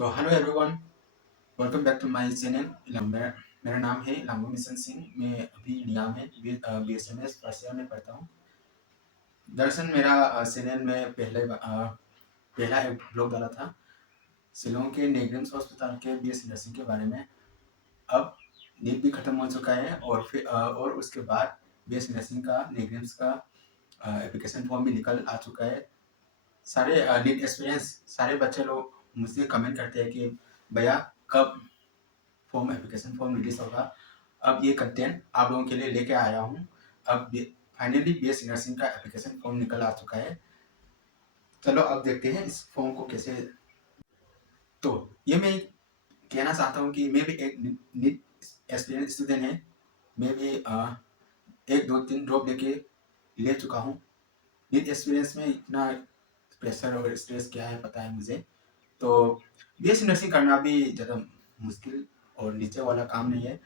तो hello everyone, welcome back to my channel. मेरा मेरा नाम है लांगो मिशन सिंह। मैं अभी निया में BSMS फर्स्ट ईयर में पढ़ता हूँ। दरअसल मेरा चैनल में पहला एक ब्लॉग डाला था शिलोंग के नेग्रिम्स हॉस्पिटल के BS नर्सिंग के बारे में। अब नीट भी ख़त्म हो चुका है और फिर और उसके बाद BS नर्सिंग का नेग्रिम्स का एप्लीकेशन फॉर्म भी निकल आ चुका है। सारे नीट एक्सपीरियंस सारे बच्चे लोग मुझसे कमेंट करते हैं कि भैया कब एप्लीकेशन फॉर्म रिलीज होगा। अब ये कंटेंट आप लोगों के लिए लेके आया हूँ। अब फाइनली BS नर्सिंग का एप्लीकेशन फॉर्म निकल आ चुका है। चलो अब देखते हैं इस फॉर्म को कैसे। तो ये मैं कहना चाहता हूँ कि मैं भी एक नीट एक्सपीरियंस स्टूडेंट है। मैं भी एक दो तीन ड्रॉप लेके ले चुका हूँ। नीट एक्सपीरियंस में इतना प्रेशर और स्ट्रेस क्या है पता है मुझे। तो BS नर्सिंग करना भी ज़्यादा मुश्किल और नीचे वाला काम नहीं है।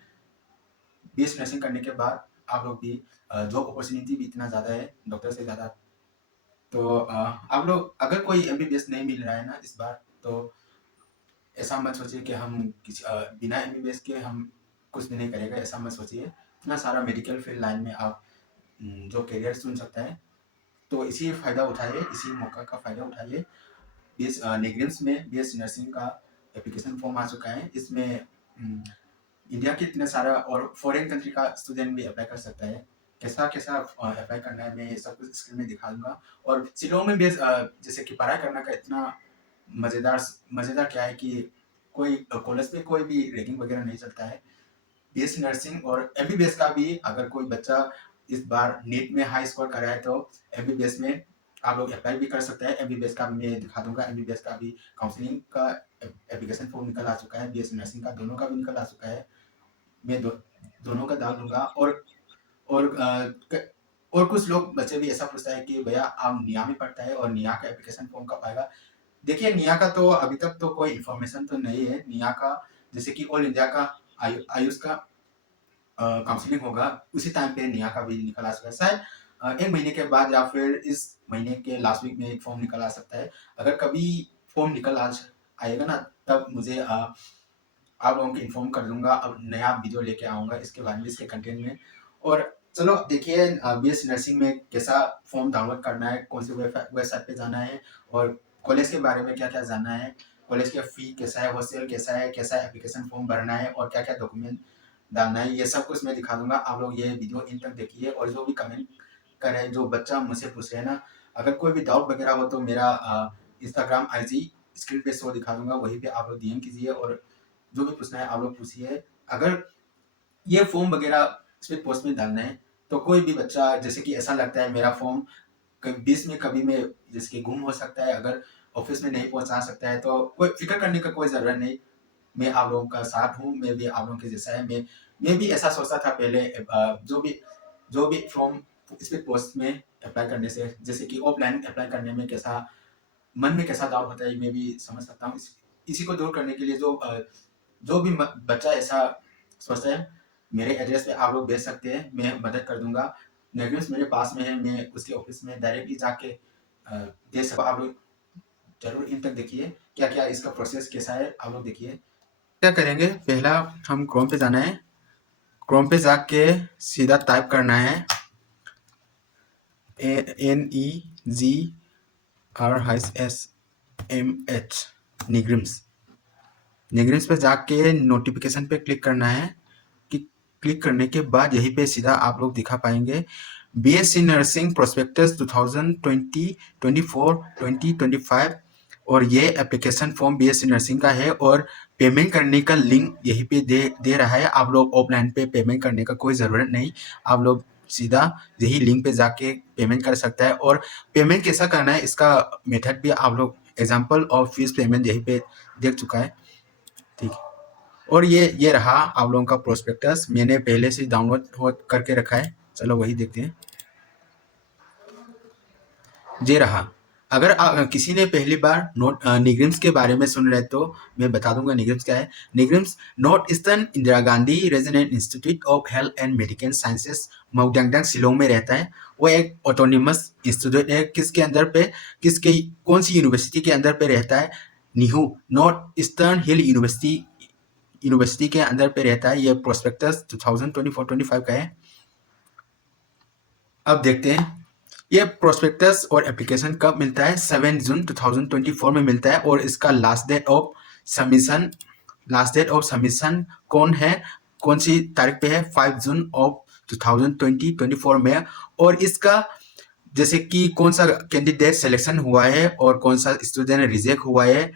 BS नर्सिंग करने के बाद आप लोग भी जॉब अपॉर्चुनिटी भी इतना ज़्यादा है डॉक्टर से ज़्यादा। तो आप लोग अगर कोई MBBS नहीं मिल रहा है ना इस बार, तो ऐसा मत सोचिए कि हम बिना MBBS के हम कुछ भी नहीं करेगा, ऐसा मत सोचिए। इतना सारा मेडिकल फील्ड लाइन में आप जो करियर चुन सकता है, तो इसी फ़ायदा उठाइए, इसी मौका का फ़ायदा उठाइए। नेग्रिम्स में BS नर्सिंग का एप्लीकेशन फॉर्म आ चुका है। इसमें इंडिया के इतने सारा और फॉरेन कंट्री का स्टूडेंट भी अप्लाई कर सकता है। कैसा कैसा अप्लाई करना है मैं सब कुछ स्क्रीन में दिखा दूंगा। और शिलोंग में भी जैसे कि पढ़ाई करने का इतना मज़ेदार मज़ेदार क्या है कि कोई कॉलेज पे कोई भी रैगिंग वगैरह नहीं चलता है। BS नर्सिंग और MBBS का भी अगर कोई बच्चा इस बार नीट में हाई स्कोर करा है तो MBBS में आप लोग अप्लाई भी कर सकते हैं। MBBS का मैं दिखा दूंगा। MBBS का भी काउंसलिंग का एप्लीकेशन फॉर्म निकल आ चुका है। BS नर्सिंग का दोनों का भी निकल आ चुका है। मैं दोनों का डाल दूंगा। और और कुछ लोग बच्चे भी ऐसा पूछता है कि भैया आप निया में पढ़ता है और निया का एप्लीकेशन फॉर्म कब आएगा। देखिए निया का तो अभी तक तो कोई इन्फॉर्मेशन तो नहीं है। निया का जैसे कि ऑल इंडिया का आयुष का काउंसलिंग होगा उसी टाइम पे निया का भी निकल आ सकता है। शायद एक महीने के बाद या फिर इस महीने के लास्ट वीक में एक फॉर्म निकल आ सकता है। अगर कभी फॉर्म निकल आएगा ना, तब मुझे आप लोगों को इन्फॉर्म कर दूंगा। अब नया वीडियो लेके आऊँगा इसके बारे में, इसके कंटेंट में। और चलो देखिए BS नर्सिंग में कैसा फॉर्म डाउनलोड करना है, कौन सी वेबसाइट पे जाना है और कॉलेज के बारे में क्या क्या जानना है, कॉलेज का फी कैसा है, हॉस्टल कैसा है, कैसा एप्लीकेशन फॉर्म भरना है और क्या क्या डॉक्यूमेंट डालना है, ये सब कुछ मैं दिखा दूंगा। आप लोग ये वीडियो इन तक देखिए। और जो भी कमेंट करे, जो बच्चा मुझसे पूछ रहे हैं ना, अगर कोई भी डाउट वगैरह हो तो मेरा इंस्टाग्राम IG स्क्रीन पे शो दिखा दूंगा, वहीं पे आप लोग DM कीजिए और जो भी पूछना है आप लोग पूछिए। अगर ये फॉर्म वगैरह स्पीड पोस्ट में डालना है तो कोई भी बच्चा जैसे कि ऐसा लगता है मेरा फॉर्म बीच में कभी में जैसे कि गुम हो सकता है, अगर ऑफिस में नहीं पहुंचा सकता है, तो कोई फिक्र करने का कोई ज़रूरत नहीं। मैं आप लोगों का साथ हूँ। मैं भी आप लोगों के जैसा है। मैं भी ऐसा सोचता था पहले। जो भी फॉर्म स्पीड पोस्ट में अप्लाई करने से, जैसे कि ऑफलाइन अप्लाई करने में कैसा मन में कैसा डाउट होता है, मैं भी समझ सकता हूँ। इसी को दूर करने के लिए जो भी बच्चा ऐसा सोचता है, मेरे एड्रेस पे आप लोग भेज सकते हैं, मैं मदद कर दूंगा। नेगेटिव्स मेरे पास में है, मैं उसके ऑफिस में डायरेक्टली जाके दे सकता। आप लोग जरूर इन तक देखिए क्या क्या इसका प्रोसेस कैसा है, आप लोग देखिए। क्या करेंगे, पहला हम क्रोम पे जाना है। क्रोम पे जाके सीधा टाइप करना है NEGRIMS निग्रिम्स। निग्रिम्स पे जाके नोटिफिकेशन पे क्लिक करना है। कि क्लिक करने के बाद यहीं पे सीधा आप लोग दिखा पाएंगे BSc नर्सिंग प्रोस्पेक्टस 2020, 24, 2025। और ये एप्लीकेशन फॉर्म BSc नर्सिंग का है और पेमेंट करने का लिंक यहीं पे दे रहा है। आप लोग ऑफलाइन पे पेमेंट करने का कोई ज़रूरत नहीं, आप लोग सीधा यही लिंक पे जाके पेमेंट कर सकता है। और पेमेंट कैसा करना है इसका मेथड भी आप लोग एग्जांपल और फीस पेमेंट यहीं पे देख चुका है, ठीक है। और ये रहा आप लोगों का प्रोस्पेक्टस, मैंने पहले से डाउनलोड करके रखा है। चलो वही देखते हैं। ये रहा। अगर किसी ने पहली बार निग्रिम्स के बारे में सुन रहे तो मैं बता दूंगा निग्रिम्स क्या है। NEIGRIHMS north eastern Indira Gandhi resident institute of health and medical sciences Mawdiangdiang Shillong में रहता है। वो एक ऑटोनोमस इंस्टीट्यूट है। किसके अंदर पे, किसके कौन सी यूनिवर्सिटी के अंदर पे रहता है, नीहू नॉर्थ ईस्टर्न हिल यूनिवर्सिटी के अंदर पे रहता है। ये प्रोस्पेक्टस 2024-25 का है। अब देखते हैं ये प्रोस्पेक्टस और एप्लीकेशन कब मिलता है। 7 जून 2024 में मिलता है और इसका लास्ट डेट ऑफ सबमिशन कौन है, कौन सी तारीख पे है, 5 जून ऑफ 2024 में। और इसका जैसे कि कौन सा कैंडिडेट सिलेक्शन हुआ है और कौन सा स्टूडेंट रिजेक्ट हुआ है,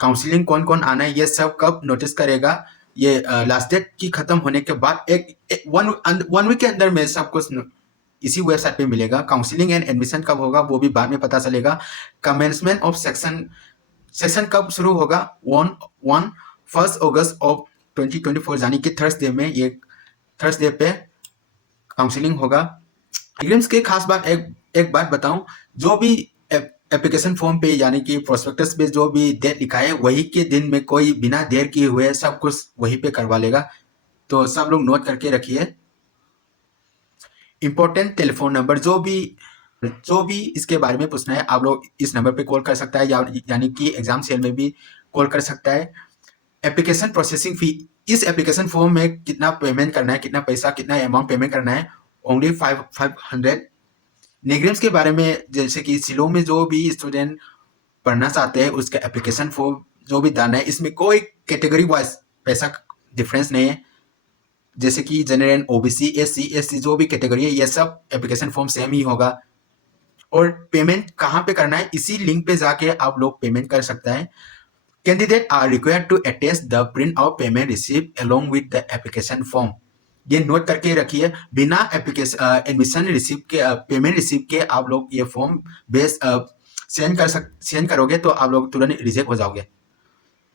काउंसलिंग कौन कौन आना है, ये सब कब नोटिस करेगा। ये लास्ट डेट की खत्म होने के बाद वन वीक के अंदर में सब कुछ इसी वेबसाइट पे मिलेगा। काउंसलिंग एंड एडमिशन कब होगा वो भी बाद में पता चलेगा। कमेंसमेंट ऑफ सेक्शन कब शुरू होगा, 1 अगस्त ऑफ 2024 यानी कि थर्सडे में, ये थर्सडे पे काउंसलिंग होगा। एग्जाम्स के खास बात एक बात बताऊं, जो भी एप्लीकेशन फॉर्म पे यानी कि प्रोस्पेक्टस पे जो भी डेट लिखा है वही के दिन में कोई बिना देर किए हुए सब कुछ वही पे करवा लेगा। तो सब लोग नोट करके रखिए। इंपॉर्टेंट टेलीफोन नंबर, जो भी इसके बारे में पूछना है आप लोग इस नंबर पे कॉल कर सकता है, यानी कि एग्जाम सेल में भी कॉल कर सकता है। एप्लीकेशन प्रोसेसिंग फी, इस एप्लीकेशन फॉर्म में कितना पेमेंट करना है, कितना पैसा, कितना अमाउंट पेमेंट करना है, ओनली 500। नेग्रिम्स के बारे में, जैसे कि शिलोंग में जो भी स्टूडेंट पढ़ना चाहते हैं उसका एप्लीकेशन फॉर्म जो भी डालना है, इसमें कोई कैटेगरी वाइज पैसा डिफरेंस नहीं है। जैसे कि जनरल, ओबीसी, एससी जो भी कैटेगरी है, ये सब एप्लीकेशन फॉर्म सेम ही होगा। और पेमेंट कहाँ पे करना है, इसी लिंक पे जाके आप लोग पेमेंट कर सकता है। Candidate are required to attach the print out payment receipt along with the application form. ये नोट करके रखिए, बिना एप्लीकेशन एडमिशन रिसिप्ट के, पेमेंट रिसिप्ट के आप लोग ये फॉर्म बेस सेंड करोगे तो आप लोग तुरंत रिजेक्ट हो जाओगे।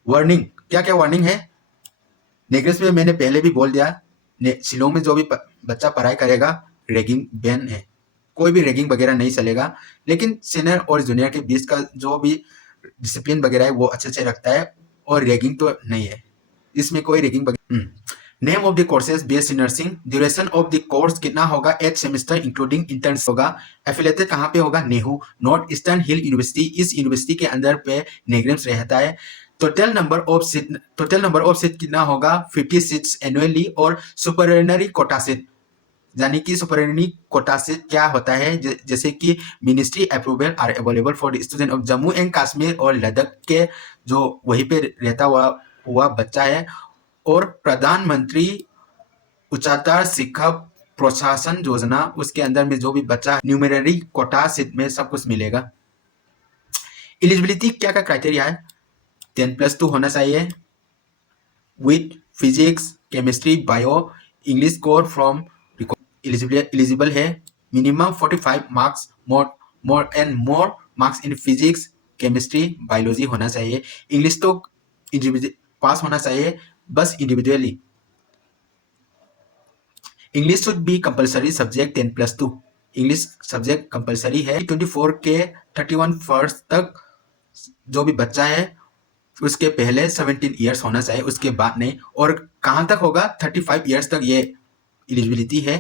वार्निंग, क्या क्या वार्निंग है, नेग्रिम्स में मैंने पहले भी बोल दिया, शिलोंग में जो भी बच्चा पढ़ाई करेगा रैगिंग बैन है, कोई भी रैगिंग वगैरह नहीं चलेगा। लेकिन सीनियर और जूनियर के बीच का जो भी डिसिप्लिन वगैरह है वो अच्छे से रखता है और रैगिंग तो नहीं है, इसमें कोई रैगिंग वगैरह। Name of the courses BSc nursing, duration of the course कितना होगा, 8 सेमेस्टर इंक्लूडिंग इंटर्न्स होगा। एफिलेटेड कहाँ पे होगा, नेहरू नॉर्थ ईस्टर्न हिल यूनिवर्सिटी, इस यूनिवर्सिटी के अंदर पे नेग्रिम्स रहता है। टोटल नंबर ऑफ सीट कितना होगा, 50 सीट्स एनुअली। और सुपरनरी कोटा सीट, यानी कि सुपरनरी कोटा सीट क्या होता है, जैसे कि ministry approval are available for the student of Jammu and Kashmir और लद्दाख के जो वहीं पे रहता हुआ बच्चा है। और प्रधानमंत्री उच्चतर शिक्षा प्रोत्साहन योजना, उसके अंदर में जो भी बच्चा न्यूमेररी कोटा सीट में सब कुछ मिलेगा। एलिजिबिलिटी क्या क्या क्राइटेरिया है, 10+2 होना चाहिए with physics, chemistry, bio, English core from eligible है। Minimum 45 marks, more marks in physics, chemistry, biology होना चाहिए। इंग्लिश तो पास होना चाहिए बस individually. English should be compulsory subject 10+2, English subject compulsory है। 24 के 31 फर्स्ट तक जो भी बच्चा है उसके पहले 17 ईयर्स होना चाहिए, उसके बाद नहीं। और कहाँ तक होगा, 35 ईयर्स तक ये एलिजिबिलिटी है।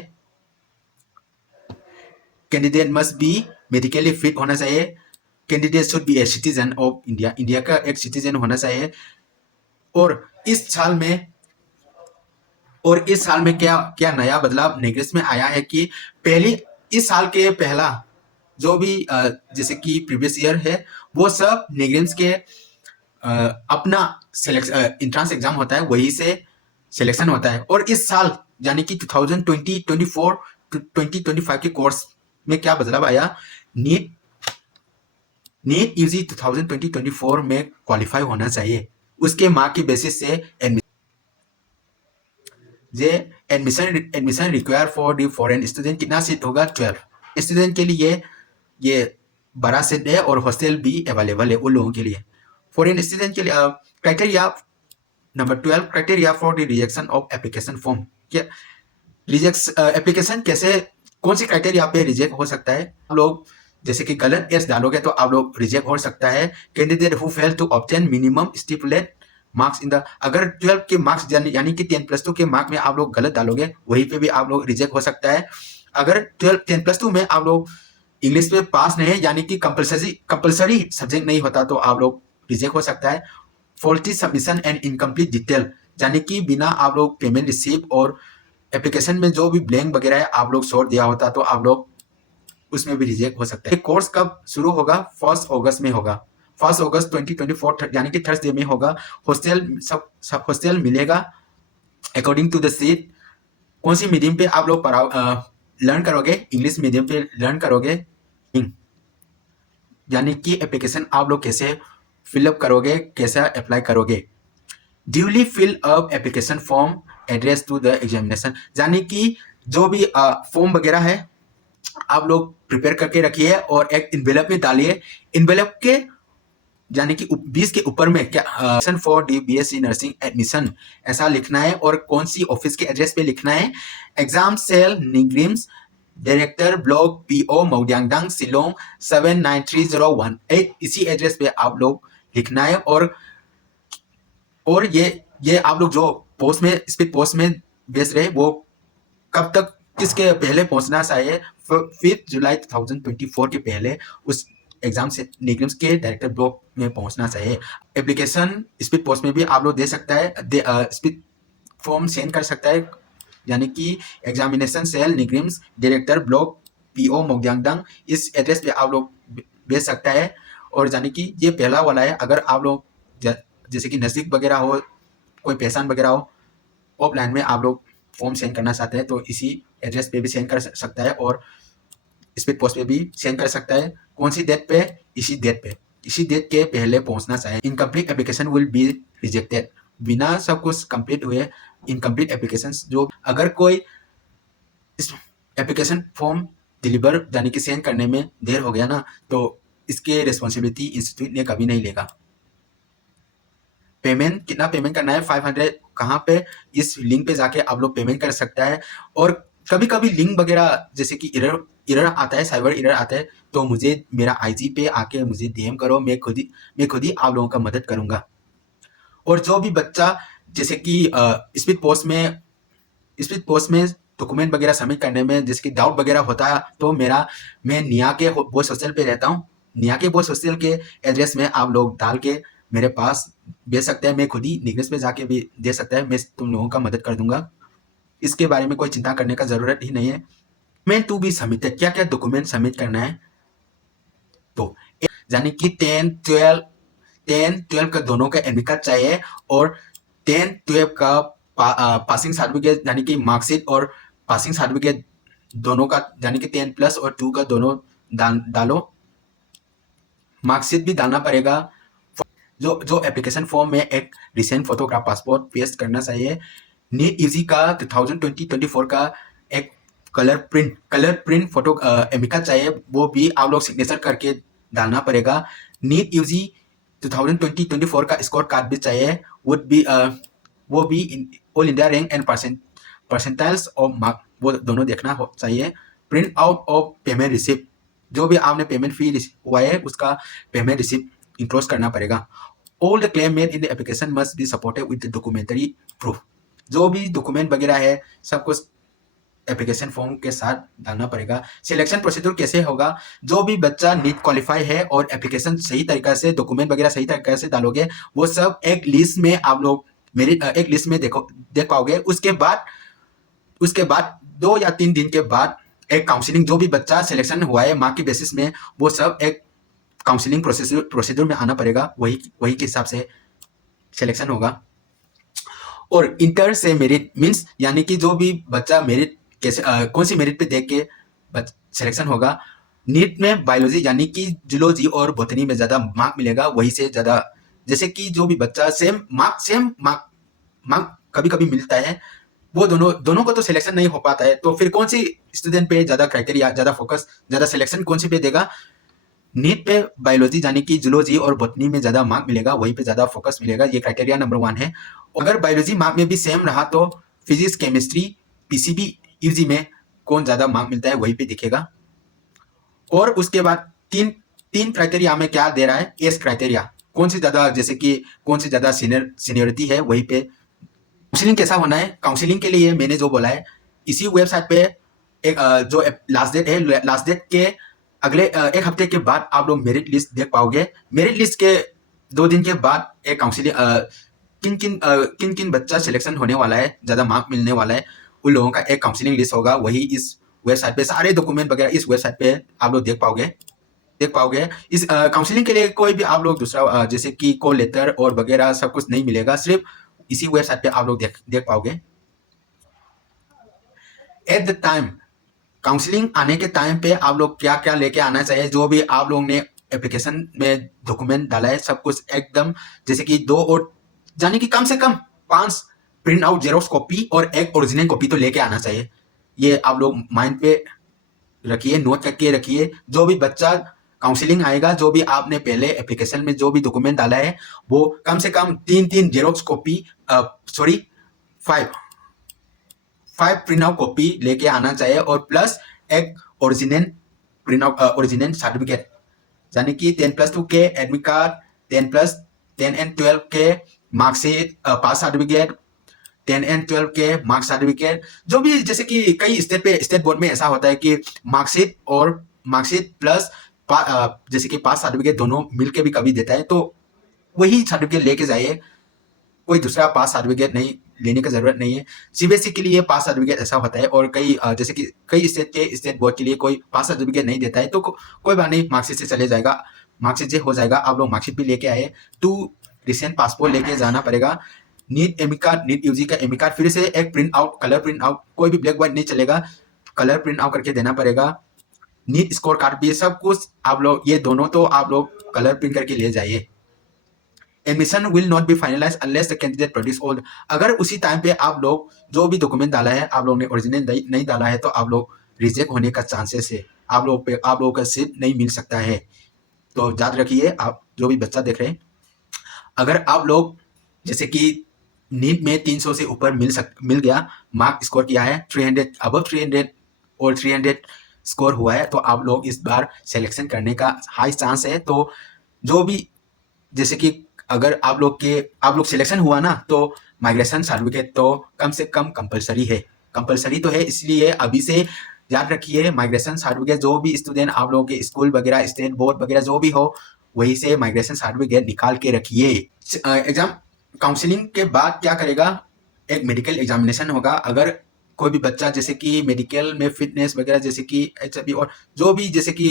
Candidate must be medically fit होना चाहिए। Candidate should be a citizen of India, India का एक सिटीजन होना चाहिए। और इस साल में क्या नया बदलाव नेग्रिम्स में आया है कि इस साल के पहला जो भी जैसे कि प्रीवियस ईयर है वो सब नेग्रिम्स के अपना एंट्रेंस एग्जाम होता है, वही से सिलेक्शन होता है। और इस साल यानी कि 2024 के कोर्स में क्या बदलाव आया, नीट यूजी 2024 में क्वालिफाई होना चाहिए, उसके मार्क की बेसिस से admission require for the foreign student कितना सीट होगा, 12 स्टूडेंट के लिए ये बड़ा सीट है और हॉस्टल भी अवेलेबल है उन लोगों के लिए। फॉरेन स्टूडेंट के लिए criteria number 12, criteria for the rejection of application form. क्या एप्लीकेशन कैसे, कौन सी क्राइटेरिया पे रिजेक्ट हो सकता है, आप लोग जैसे कि गलत एस डालोगे तो आप लोग रिजेक्ट हो सकता है। Candidate who fail to obtain minimum stipulate marks in the, अगर 12 के मार्क्स यानी कि 10+2 के मार्क में आप लोग गलत डालोगे वहीं पे भी आप लोग रिजेक्ट हो सकता है। अगर 10+2 में आप लोग इंग्लिश पे पास नहीं है यानी कि कंपलसरी सब्जेक्ट नहीं होता तो आप लोग रिजेक्ट हो सकता है। Faulty submission and incomplete detail, यानी कि बिना आप लोग पेमेंट रिसीव और एप्लीकेशन में जो भी ब्लैंक वगैरह है आप लोग छोड़ दिया होता तो आप लोग उसमें भी रिजेक्ट हो सकता है। कोर्स कब शुरू होगा? 1 अगस्त में होगा। 1 अगस्त 2024 यानी कि थर्सडे में होगा। हॉस्टल सब हॉस्टल मिलेगा अकॉर्डिंग टू द सीट। कौन सी मीडियम पे आप लोग लर्न करोगे? इंग्लिश मीडियम पे लर्न करोगे। यानी कि एप्लीकेशन आप लोग कैसे फिलअप करोगे, कैसे अप्लाई करोगे। Duly fill up application form address to the examination, यानी कि जो भी फॉर्म वगैरह है आप लोग प्रिपेयर करके रखिए और एक इन्वेलप में डालिए। इन्वेलप के यानी कि 20 के ऊपर में क्या for D BSc nursing admission ऐसा लिखना है और कौन सी ऑफिस के एड्रेस पे लिखना है। Exam cell NEIGRIHMS director block PO Mawdiangdiang Shillong 793018, इसी एड्रेस पे आप लोग लिखना है। और ये आप लोग जो पोस्ट में स्पीड पोस्ट में भेज रहे वो कब तक किसके पहले पहुंचना चाहिए? 5 जुलाई 2024 के पहले उस एग्जाम से निगम्स के डायरेक्टर ब्लॉक में पहुंचना चाहिए। एप्लीकेशन स्पीड पोस्ट में भी आप लोग दे सकता है, स्पीड फॉर्म सेंड कर सकता है, यानी कि examination cell Nigam's director block PO मौद्यांगडंग, इस एड्रेस पे आप लोग भेज सकता है। और यानी कि ये पहला वाला है। अगर आप लोग जैसे कि नजदीक वगैरह हो, कोई पहचान वगैरह हो, ऑफलाइन में आप लोग फॉर्म सेंड करना चाहते हैं तो इसी एड्रेस पे भी सेंड कर सकता है और स्पीड पोस्ट पे भी सेंड कर सकता है। कौन सी डेट पे? इसी डेट के पहले पहुंचना चाहिए। Incomplete application will be rejected, बिना सब कुछ कंप्लीट हुए इनकम्प्लीट एप्लीकेशन जो अगर कोई एप्लीकेशन फॉर्म डिलीवर यानी कि सेंड करने में देर हो गया ना तो इसके रिस्पॉन्सिबिलिटी इंस्टीट्यूट ने कभी नहीं लेगा। पेमेंट कितना पेमेंट करना है? 500। कहाँ पे? इस लिंक पे जाके आप लोग पेमेंट कर सकता है। और कभी कभी लिंक वगैरह जैसे कि एरर आता है, साइबर एरर आता है तो मुझे मेरा IG पे आके मुझे DM करो, मैं खुद ही आप लोगों का मदद करूंगा। और जो भी बच्चा जैसे कि स्पीड पोस्ट में डॉक्यूमेंट वगैरह सबमिट करने में जैसे कि डाउट वगैरह होता है तो मैं निया के बॉयज हॉस्टल पे रहता हूँ। निया के बॉयज हॉस्टल के एड्रेस में आप लोग डाल के मेरे पास भेज सकते हैं। मैं खुद ही निगम्स पे जाके भी दे सकता है। मैं तुम लोगों का मदद कर दूंगा, इसके बारे में कोई चिंता करने का जरूरत ही नहीं है। डॉक्यूमेंट टू बी सबमिटेड, क्या क्या डॉक्यूमेंट सबमिट करना है? तो यानी कि 10-12 का दोनों का एडमिट कार्ड चाहिए और 10-12 का पासिंग सर्टिफिकेट यानी कि मार्कशीट और पासिंग सर्टिफिकेट दोनों का, यानी कि 10+ और 2 का दोनों डालो। मार्कशीट भी डालना पड़ेगा। जो एप्लीकेशन फॉर्म में एक रिसेंट फोटोग्राफ पासपोर्ट पेस्ट करना चाहिए। नीट यूजी का 2020-24 का एक colour print photo admit card चाहिए, वो भी आप लोग सिग्नेचर करके डालना पड़ेगा। नीट यूजी 2020-24 का स्कोर कार्ड भी चाहिए, वो भी all India rank and percentiles of mark, वो दोनों देखना चाहिए। Print out of payment receipt, जो भी आपने पेमेंट फी हुआ है उसका पेमेंट रिसिप्ट इंक्लोज करना पड़ेगा। All the claim made in the application must be supported with the documentary proof, जो भी डॉक्यूमेंट वगैरह है सब कुछ एप्लीकेशन फॉर्म के साथ डालना पड़ेगा। सिलेक्शन प्रोसीजर कैसे होगा? जो भी बच्चा नीट क्वालिफाई है और एप्लीकेशन सही तरीका से डॉक्यूमेंट वगैरह सही तरीके से डालोगे वो सब एक लिस्ट में आप लोग एक लिस्ट में देख पाओगे। उसके बाद 2 या 3 दिन के बाद एक काउंसलिंग, जो भी बच्चा सिलेक्शन हुआ है मार्क के बेसिस में वो सब एक काउंसलिंग प्रोसीजर में आना पड़ेगा, वही के हिसाब से सिलेक्शन होगा। और इंटर से मेरिट मीन्स यानी कि जो भी बच्चा मेरिट कैसे कौन सी मेरिट पे देख के सिलेक्शन होगा। नीट में बायोलॉजी यानी कि जूलॉजी और बॉटनी में ज़्यादा मार्क मिलेगा, वही से ज़्यादा, जैसे कि जो भी बच्चा सेम मार्क कभी कभी मिलता है वो दोनों को तो सिलेक्शन नहीं हो पाता है, तो फिर कौन सी स्टूडेंट पे ज़्यादा क्राइटेरिया, ज़्यादा फोकस, ज़्यादा सिलेक्शन कौन सी पे देगा? नीट पे बायोलॉजी यानी कि जूलॉजी और बॉटनी में ज़्यादा मार्क मिलेगा, वहीं पे ज़्यादा फोकस मिलेगा, ये क्राइटेरिया नंबर 1 है। अगर बायोलॉजी मार्क में भी सेम रहा तो फिजिक्स केमिस्ट्री PCB UG में कौन ज़्यादा मार्क मिलता है वहीं पे दिखेगा। और उसके बाद तीन क्राइटेरिया में क्या दे रहा है? एस क्राइटेरिया, कौन सी ज़्यादा, जैसे कि कौन सी ज़्यादा सीनियरिटी है वहीं पे। काउंसलिंग कैसा होना है? काउंसलिंग के लिए मैंने जो बोला है इसी वेबसाइट पे एक जो लास्ट डेट है, लास्ट डेट के अगले 1 हफ्ते के बाद आप लोग मेरिट लिस्ट देख पाओगे। मेरिट लिस्ट के 2 दिन के बाद एक काउंसलिंग किन किन बच्चा सिलेक्शन होने वाला है, ज़्यादा मार्क मिलने वाला है, उन लोगों का एक काउंसलिंग लिस्ट होगा। वही इस वेबसाइट पे सारे डॉक्यूमेंट वगैरह इस वेबसाइट पे आप लोग देख पाओगे। इस काउंसलिंग के लिए कोई भी आप लोग दूसरा जैसे कि कॉल लेटर और वगैरह सब कुछ नहीं मिलेगा, सिर्फ इसी वेबसाइट पे आप लोग देख पाओगे। एट द टाइम काउंसलिंग आने के टाइम पे आप लोग क्या क्या लेके आना चाहिए, जो भी आप लोग ने एप्लीकेशन में डॉक्यूमेंट डाला है सब कुछ एकदम, जैसे कि 2 और यानी कि कम से कम 5 प्रिंट आउट जेरोक्स कॉपी और एक ओरिजिनल कॉपी तो लेके आना चाहिए। ये आप लोग माइंड पे रखिए, नोट करके रखिए। जो भी बच्चा काउंसलिंग आएगा, जो भी आपने पहले एप्लीकेशन में जो भी डॉक्यूमेंट डाला है, वो कम से कम 3 xerox copy sorry 5 print out copy लेके आना चाहिए और प्लस एक ओरिजिनल सर्टिफिकेट, यानी कि 10+2 के एडमिट कार्ड, 10 एंड 12 के मार्कशीट, पास सर्टिफिकेट, 10 एंड 12 के मार्क्स सर्टिफिकेट। जो भी जैसे कि कई स्टेट बोर्ड में ऐसा होता है कि मार्कशीट प्लस जैसे कि पास सर्टिफिकेट दोनों मिलके भी कभी देता है, तो वही सर्टिफिकेट लेके जाइए। कोई दूसरा पास सर्टिफिकेट नहीं लेने की जरूरत नहीं है। सीबीएसई के लिए पास सर्टिफिकेट ऐसा होता है और कई जैसे कि कई स्टेट बोर्ड के लिए कोई पास सर्टिफिकेट नहीं देता है, तो कोई बात नहीं, मार्कशीट से चले जाएगा, मार्कशीट से हो जाएगा। आप लोग मार्कशीट भी लेके आए, 2 रिसेंट पासपोर्ट लेके जाना पड़ेगा। नीट एमी कार्ड, नीट यूजी का एमी कार्ड, फिर से एक print out, colour print out, कोई भी ब्लैक व्हाइट नहीं चलेगा, कलर प्रिंट आउट करके देना पड़ेगा। नीट स्कोर कार्ड भी, सब कुछ आप लोग, ये दोनों तो आप लोग कलर प्रिंट करके ले जाइए। Admission will not be finalise unless the candidate produce all. अगर उसी टाइम पे आप लोग जो भी डॉक्यूमेंट डाला है, आप लोग ने ओरिजिनल नहीं डाला है, तो आप लोग रिजेक्ट होने का चांसेस है, आप लोगों का सीट नहीं मिल सकता है। तो याद रखिए, आप जो भी बच्चा देख रहे हैं, अगर आप लोग जैसे कि नीट में 300 से ऊपर मिल गया, मार्क स्कोर किया है 300, अबव 300 और 300 स्कोर हुआ है, तो आप लोग इस बार सिलेक्शन करने का हाई चांस है। तो जो भी जैसे कि अगर आप लोग सिलेक्शन हुआ ना, तो माइग्रेशन सर्टिफिकेट तो कम से कम कंपलसरी तो है। इसलिए अभी से याद रखिए, माइग्रेशन सर्टिफिकेट जो भी स्टूडेंट आप लोगों के स्कूल वगैरह, स्टेट बोर्ड वगैरह जो भी हो, वही से माइग्रेशन सर्टिफिकेट निकाल के रखिए। एग्जाम काउंसलिंग के बाद क्या करेगा, एक मेडिकल एग्जामिनेशन होगा। अगर कोई भी बच्चा जैसे कि मेडिकल में फिटनेस वगैरह, जैसे कि HIV और जो भी जैसे कि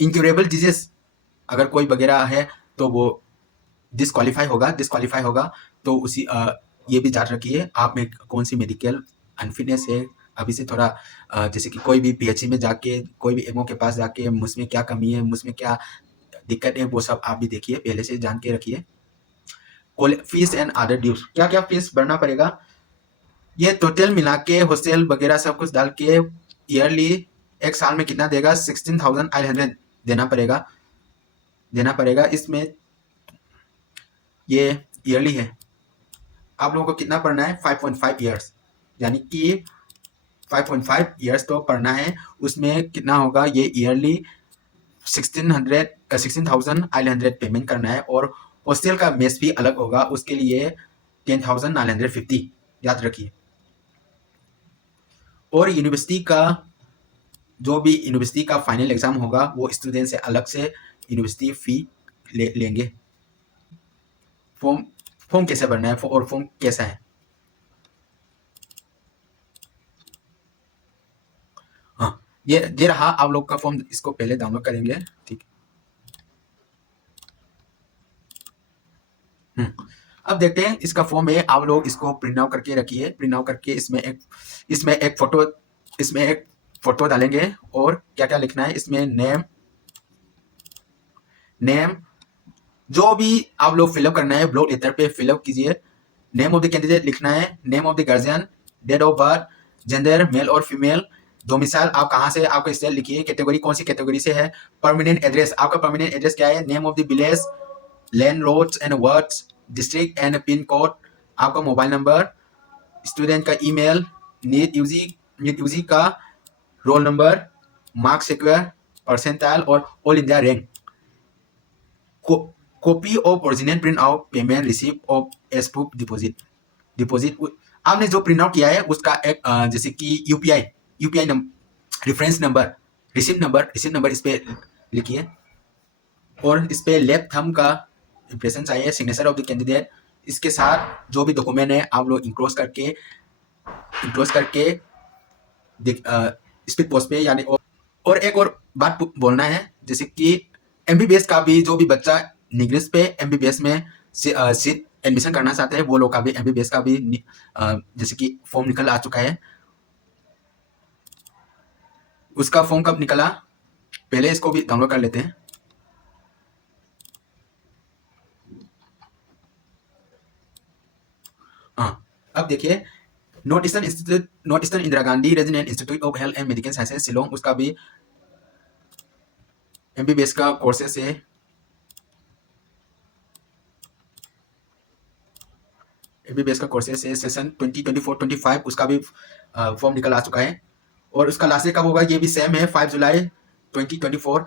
इंक्यूरेबल डिजीज अगर कोई वगैरह है, तो वो डिस्क्वालीफाई होगा। तो उसी ये भी जांच रखिए आप में कौन सी मेडिकल अनफिटनेस है। अभी से थोड़ा जैसे कि कोई भी PHC में जाके, कोई भी एमओ के पास जाके, मुझमें क्या कमी है, मुझमें क्या दिक्कत है, वो सब आप भी देखिए, पहले से जान के रखिए। फीस एंड अदर ड्यूज, क्या क्या फीस भरना पड़ेगा, ये टोटल मिला के हॉस्टल वगैरह सब कुछ डाल के ईयरली एक साल में कितना देगा, 16,800 देना पड़ेगा। इसमें ये ईयरली है, आप लोगों को कितना पढ़ना है, 5.5 ईयर्स, यानी कि 5.5 ईयर्स तो पढ़ना है। उसमें कितना होगा, ये ईयरली 16,800 पेमेंट करना है। और हॉस्टल का मेस फी अलग होगा, उसके लिए 10,950 याद रखिए। और यूनिवर्सिटी का जो भी यूनिवर्सिटी का फाइनल एग्जाम होगा, वो स्टूडेंट से अलग से यूनिवर्सिटी फी लेंगे। फॉर्म कैसे भरना है और फॉर्म कैसा है, हाँ ये रहा आप लोग का फॉर्म, इसको पहले डाउनलोड करेंगे, ठीक। अब देखते हैं इसका फॉर्म है, आप लोग इसको प्रिंट आउट करके रखिए। प्रिंट आउट करके इसमें एक फोटो डालेंगे और क्या क्या लिखना है इसमें, नेम जो भी आप लोग फिलअप करना है ब्लॉक लेटर पे फिलअप कीजिए। नेम ऑफ द कैंडिडेट लिखना है, name of the guardian, date of birth, gender male और फीमेल, डोमिसाइल आप कहाँ से, आपका स्टेट लिखिए, कैटेगरी कौन सी कैटेगरी से है, परमानेंट एड्रेस आपका परमानेंट एड्रेस क्या है, name of the village, land roads and words, district and pin code, आपका मोबाइल नंबर, स्टूडेंट का ईमेल, नीट यूजी का roll number, mark square, percentile और all India rank, copy of original print out, payment receipt of age proof, deposit आपने जो print out किया है उसका एक जैसे कि UPI reference number, receipt number इस पे लिखिए। और इस पे लेफ्ट थंब का इम्प्रेशन चाहिए, सिग्नेचर ऑफ द कैंडिडेट। इसके साथ जो भी डॉक्यूमेंट है आप लोग इंक्लोज करके स्पीड पोस्ट पे यानी और एक और बात बोलना है, जैसे कि एमबीबीएस का भी जो भी बच्चा निग्रिस पे एमबीबीएस में सीट एडमिशन करना चाहते हैं वो लोग का भी एमबीबीएस का भी जैसे कि फॉर्म निकल आ चुका है। उसका फॉर्म कब निकला, पहले इसको भी डाउनलोड कर लेते हैं। हाँ, अब देखिए north eastern Indira Gandhi resident institute of health and medical sciences Shillong, उसका भी एमबीबीएस का कोर्सेस है। एमबीबीएस का कोर्सेस है, सेशन 2024-25 उसका भी फॉर्म निकल आ चुका है। और उसका लास्ट डेट कब होगा ये भी सेम है, 5 जुलाई 2024।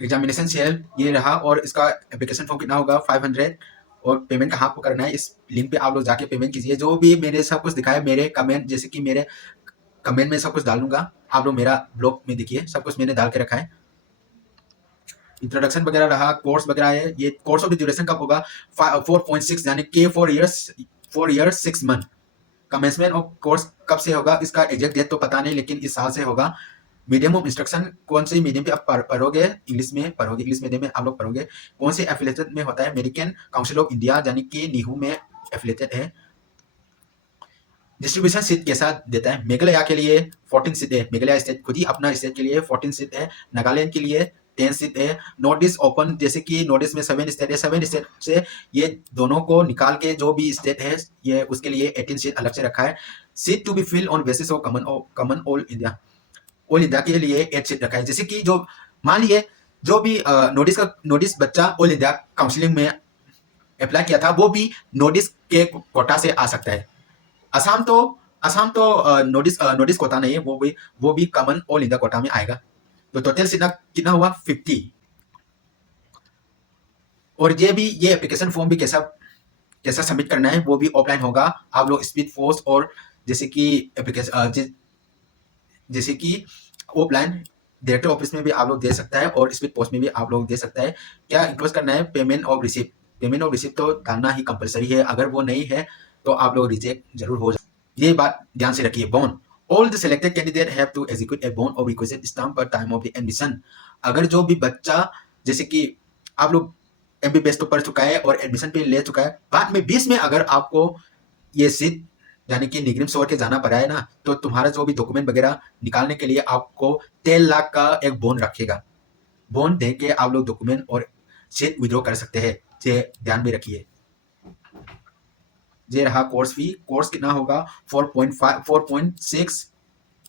एग्जामिनेशन शेल ये रहा और इसका एप्लीकेशन फॉर्म कितना होगा 500। और पेमेंट कहाँ पर करना है, इस लिंक पे आप लोग जाके पेमेंट कीजिए। जो भी मैंने सब कुछ दिखाया मेरे कमेंट, जैसे कि मेरे कमेंट में सब कुछ डालूंगा, आप लोग मेरा ब्लॉग में देखिए सब कुछ मैंने डाल के रखा है। इंट्रोडक्शन वगैरह रहा, कोर्स वगैरह है। ये कोर्स ऑफ द ड्यूरेशन कब होगा 4.6 यानी कि 4 years 6 month। Commencement of course कब से होगा इसका एग्जैक्ट डेट तो पता नहीं, लेकिन इस साल से होगा। मीडियम ऑफ इंस्ट्रक्शन कौन से मीडियम पे आप पढ़ोगे, इंग्लिश में पढ़ोगे, इंग्लिश मीडियम में आप लोग पढ़ोगे। कौन से एफिलेटेड में होता है, अमेरिकन काउंसिल ऑफ इंडिया यानी कि नीहू में एफिलेटेड है। डिस्ट्रीब्यूशन सीट कैसा देता है, मेघालय के लिए 14 सीट है, मेघालय स्टेट खुद ही अपना स्टेट के लिए 14 सीट है। नागालैंड के लिए 10 सीट है। नॉर्थ ईस्ट ओपन, जैसे कि नॉर्थ ईस्ट में 7 स्टेट है, 7 स्टेट से ये दोनों को निकाल के जो भी स्टेट है ये उसके लिए 18 सीट अलग से रखा है। Seat to be fill on basis of common all India के लिए 8 सीट रखा है। जैसे कि जो मान लिए जो भी नॉर्थ ईस्ट बच्चा ऑल इंडिया काउंसिलिंग में अप्लाई किया था वो भी नॉर्थ ईस्ट के कोटा से आ सकता है। असम तो नॉर्थ ईस्ट कोटा नहीं है, वो भी कॉमन ऑल इंडिया कोटा में आएगा। तो टोटल सीट कितना हुआ 50। और ये एप्लीकेशन फॉर्म भी कैसा सबमिट करना है वो भी ऑफलाइन होगा। आप लोग स्पीड पोस्ट और जैसे कि ऑफलाइन डायरेक्टर ऑफिस में भी आप लोग दे सकता है और स्पीड पोस्ट में भी आप लोग दे सकता है। क्या इंक्लोज करना है, payment of receipt. Payment of receipt तो डालना ही कंपलसरी है, अगर वो नहीं है तो आप लोग रिजेक्ट जरूर हो जाए, ये बात ध्यान से रखिए। Bond, all the selected candidate have to execute a bond of request stamp पर टाइम ऑफ द एडमिशन। अगर जो भी बच्चा जैसे कि आप लोग एमबीबीएस तो पढ़ चुका है और एडमिशन पे ले चुका है, बाद में 20 में अगर आपको ये सीट यानी कि निगम छोड़ के जाना पड़ा है ना, तो तुम्हारा जो भी डॉक्यूमेंट वगैरह निकालने के लिए आपको 13 लाख का एक बॉन्ड रखेगा। बॉन्ड दे के आप लोग डॉक्यूमेंट और सीट विड्रॉ कर सकते हैं, ये ध्यान में रखिए। ये रहा कोर्स फी। कोर्स कितना होगा 4.6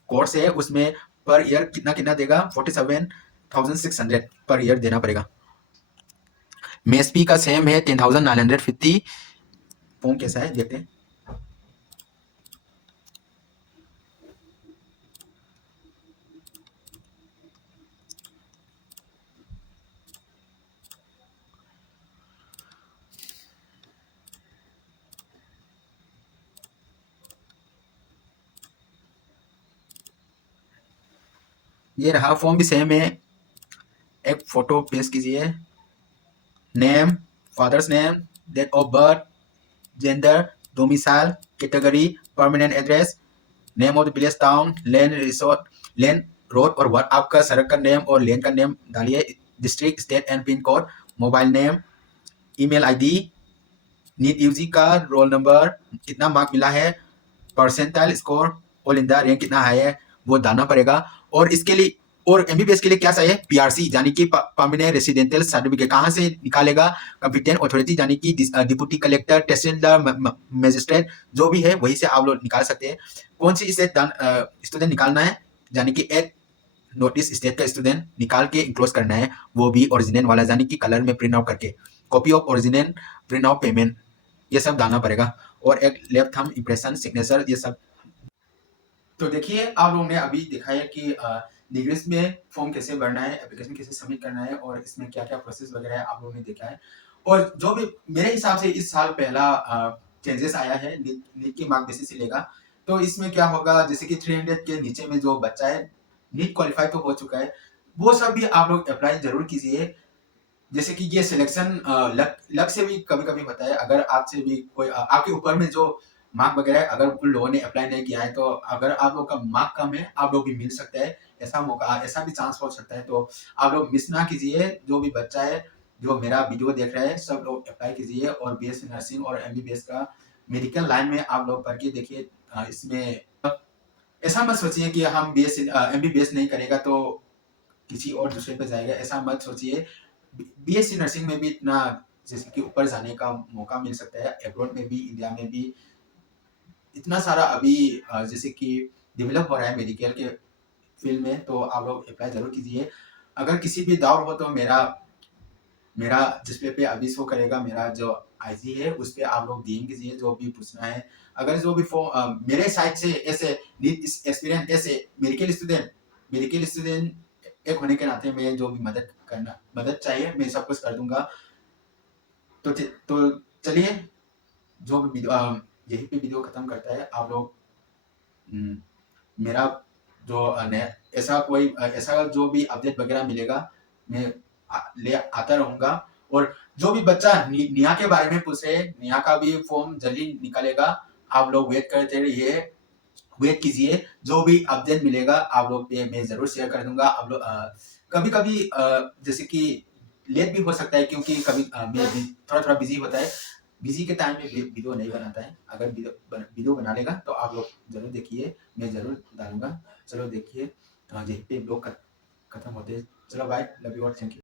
कोर्स है, उसमें पर ईयर कितना देगा 47,600 पर ईयर देना पड़ेगा। मेस फी का सेम है 10,950। फॉर्म कैसा है देखते हैं। ये रहा, फॉर्म भी सेम है। एक फोटो पेस्ट कीजिए, name, father's name, date of birth, gender, domicile, category, permanent address, name of the village town, land resort, land road और वर्ड, आपका सड़क का नेम और लैंड का नेम डालिए, district, state and pin code, mobile name, email ID, NEET UG का roll number, कितना मार्क मिला है, percentile score, all India rank कितना है वो डालना पड़ेगा। और इसके लिए और एमबीबीएस के लिए क्या चाहिए, पीआरसी यानी कि परमानेंट रेसिडेंशियल सर्टिफिकेट। कहाँ से निकालेगा, कॉम्पिटेंट अथॉरिटी यानी कि डिप्टी कलेक्टर, तहसीलदार, मजिस्ट्रेट जो भी है वहीं से आप लोग निकाल सकते हैं। कौन सी स्टूडेंट निकालना है, यानी कि एक नोटिस स्टेट का स्टूडेंट निकाल के इंक्लोज करना है, वो भी ओरिजिनल वाला यानी कि कलर में प्रिंट आउट करके, copy of original, print out, payment, ये सब डालना पड़ेगा। और एक लेफ्ट थंब इम्प्रेशन, सिग्नेचर, ये सब। तो देखिए आप लोगों ने अभी देखा है कि निग्रिस में फॉर्म कैसे भरना है, एप्लीकेशन कैसे सबमिट करना है और इसमें क्या क्या प्रोसेस वगैरह है आप लोगों ने देखा है। और जो भी मेरे हिसाब से इस साल पहला चेंजेस आया है, नीट की मार्क बेसिस से लेगा। तो इसमें क्या होगा, जैसे कि 300 के नीचे में जो बच्चा है नीट क्वालिफाई तो हो चुका है, वो सब भी आप लोग अप्लाई जरूर कीजिए। जैसे कि ये सिलेक्शन लक लक से भी कभी-कभी होता है। अगर आपसे भी कोई आपके ऊपर में जो मार्क वगैरह है, अगर उन लोगों ने अप्लाई नहीं किया है, तो अगर आप लोग का मार्क कम है, आप लोग भी मिल सकता है। ऐसा भी चांस हो सकता है, तो आप लोग मिस ना कीजिए। जो भी बच्चा है, जो मेरा वीडियो देख रहा है, सब लोग अप्लाई कीजिए और बीएससी नर्सिंग और एमबीबीएस का मेडिकल लाइन में आप लोग पढ़ के देखिए। इसमें ऐसा मत सोचिए कि हम एमबीबीएस नहीं करेगा तो किसी और दूसरे पे जाएगा, ऐसा मत सोचिए। बीएससी नर्सिंग में भी इतना जैसे कि ऊपर जाने का मौका मिल सकता है, अब्रॉड में भी, इंडिया में भी इतना सारा अभी जैसे कि डेवलप हो रहा है मेडिकल के फील्ड में, तो आप लोग अप्लाई ज़रूर कीजिए। अगर किसी भी डाउट हो तो मेरा मेरा डिस्प्ले पे अभी शो करेगा, मेरा जो आईजी है, उस पे आप लोग डीएम कीजिए, जो भी पूछना है। अगर जो भी मेरे साइड से ऐसे नीड इस एक्सपीरियंस ऐसे मेडिकल स्टूडेंट एक होने के नाते मैं जो भी मदद चाहिए, मैं सब कुछ कर दूँगा। तो चलिए, जो भी यहीं पे वीडियो खत्म करता है। आप लोग उम, मेरा जो नया ऐसा जो भी अपडेट वगैरह मिलेगा, मैं ले आता रहूँगा। और जो भी बच्चा निया के बारे में पूछ रहे हैं, निया का भी फॉर्म जल्दी निकलेगा। आप लोग वेट करते रहिए, वेट कीजिए। जो भी अपडेट मिलेगा आप लोग पे मैं ज़रूर शेयर कर दूँगा। आप लोग कभी-कभी जैसे कि लेट भी हो सकता है, क्योंकि कभी मैं भी थोड़ा-थोड़ा बिज़ी होता है। बिज़ी के टाइम में वीडियो नहीं बनाता है। अगर वीडियो बना लेगा तो आप लोग ज़रूर देखिए, मैं ज़रूर डालूँगा। चलो देखिए, यहीं पे ब्लॉग खत्म होते हैं। चलो bye, love you all, thank you.